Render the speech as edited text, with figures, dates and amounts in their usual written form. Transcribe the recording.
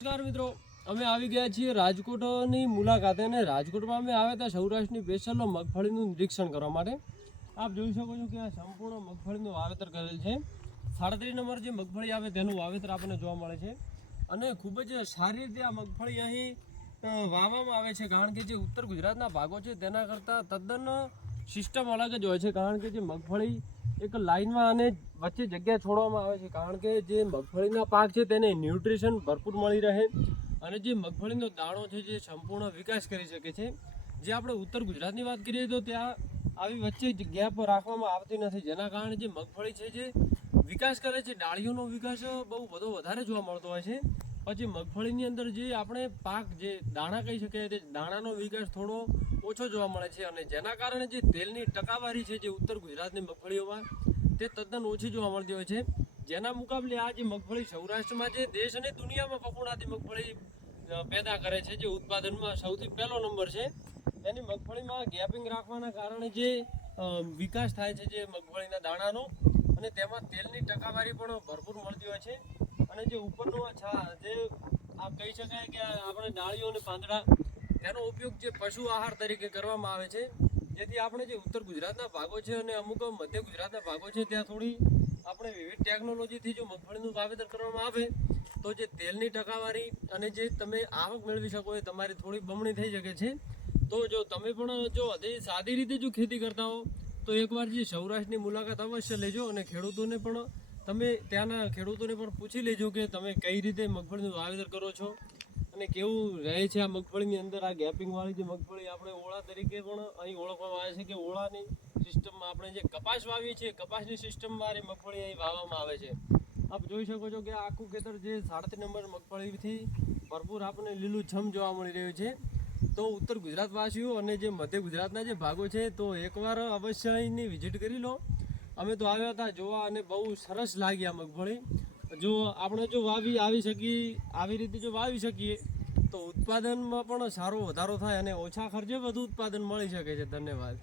નમસ્કાર મિત્રો, અમે આવી ગયા છીએ રાજકોટની મુલાકાતે અને રાજકોટમાં અમે આવ્યા હતા સૌરાષ્ટ્રની સ્પેશિયલ મગફળીનું નિરીક્ષણ કરવા માટે। આપ જોઈ શકો છો કે આ સંપૂર્ણ મગફળીનું વાવેતર કરેલ છે। 37 નંબર જે મગફળી આવે તેનું વાવેતર આપણને જોવા મળે છે અને ખૂબ જ સારી રીતે આ મગફળી અહીં વાવવામાં આવે છે, કારણ કે જે ઉત્તર ગુજરાતના ભાગો છે તેના કરતાં તદ્દન સિસ્ટમ અલગ જ હોય છે। કારણ કે જે મગફળી એક લાઇનમાં અને વચ્ચે જગ્યા છોડવામાં આવે છે, કારણ કે જે મગફળીના પાક છે તેને ન્યુટ્રિશન ભરપૂર મળી રહે અને જે મગફળીનો દાણો છે જે સંપૂર્ણ વિકાસ કરી શકે છે। જે આપણે ઉત્તર ગુજરાતની વાત કરીએ તો ત્યાં આવી વચ્ચે ગેપ રાખવામાં આવતી નથી, જેના કારણે જે મગફળી છે જે વિકાસ કરે છે, ડાળીઓનો વિકાસ બહુ બધો વધારે જોવા મળતો હોય છે। પછી મગફળીની અંદર જે આપણે પાક જે દાણા કહી શકીએ તે દાણાનો વિકાસ થોડો ઓછો જોવા મળે છે અને જેના કારણે જે તેલની ટકાવારી છે જે ઉત્તર ગુજરાતની મગફળીઓમાં તે તદ્દન ઓછી જોવા મળતી હોય છે। જેના મુકાબલે આ જે મગફળી સૌરાષ્ટ્રમાં જે દેશ અને દુનિયામાં પકવડાતી મગફળી પેદા કરે છે, જે ઉત્પાદનમાં સૌથી પહેલો નંબર છે। એની મગફળીમાં ગેપિંગ રાખવાના કારણે જે વિકાસ થાય છે જે મગફળીના દાણાનો, અને તેમાં તેલની ટકાવારી પણ ભરપૂર મળતી હોય છે। અને જે ઉપરનો જે આ કહી શકાય કે આપણે ડાળીઓ અને પાંદડા તેનો ઉપયોગ જે પશુ આહાર તરીકે કરવામાં આવે છે, જેથી આપણે જે ઉત્તર ગુજરાતના ભાગો છે અને અમુક મધ્ય ગુજરાતના ભાગો છે ત્યાં થોડી આપણે વિવિધ ટેકનોલોજીથી જો મગફળીનું વાવેતર કરવામાં આવે તો જે તેલની ટકાવારી અને જે તમે આવક મેળવી શકો એ તમારી થોડી બમણી થઈ શકે છે। તો જો તમે પણ જો સાદી રીતે જો ખેતી કરતા હો તો એકવાર જે સૌરાષ્ટ્રની મુલાકાત અવશ્ય લેજો અને ખેડૂતોને પણ તમે ત્યાંના ખેડૂતોને પણ પૂછી લેજો કે તમે કઈ રીતે મગફળીનું વાવેતર કરો છો અને કેવું રહે છે આ મગફળીની અંદર। આ ગેપિંગવાળી જે મગફળી આપણે ઓળા તરીકે પણ અહીં ઓળખવામાં આવે છે કે ઓળાની સિસ્ટમમાં આપણે જે કપાસ વાવીએ છીએ કપાસની સિસ્ટમવાળી મગફળી અહીં વાવવામાં આવે છે। આપ જોઈ શકો છો કે આખું ખેતર જે 37 નંબર મગફળીથી ભરપૂર આપણને લીલુંછમ જોવા મળી રહ્યું છે। તો ઉત્તર ગુજરાતવાસીઓ અને જે મધ્ય ગુજરાતના જે ભાગો છે તો એકવાર અવશ્ય અહીંની વિઝિટ કરી લો। અમે તો આવ્યા હતા જોવા અને બહુ સરસ લાગી આ મગફળી। જો આપણે જો આવી રીતે જો વાવી શકીએ તો ઉત્પાદનમાં પણ સારો વધારો થાય અને ઓછા ખર્ચે વધુ ઉત્પાદન મળી શકે છે। ધન્યવાદ।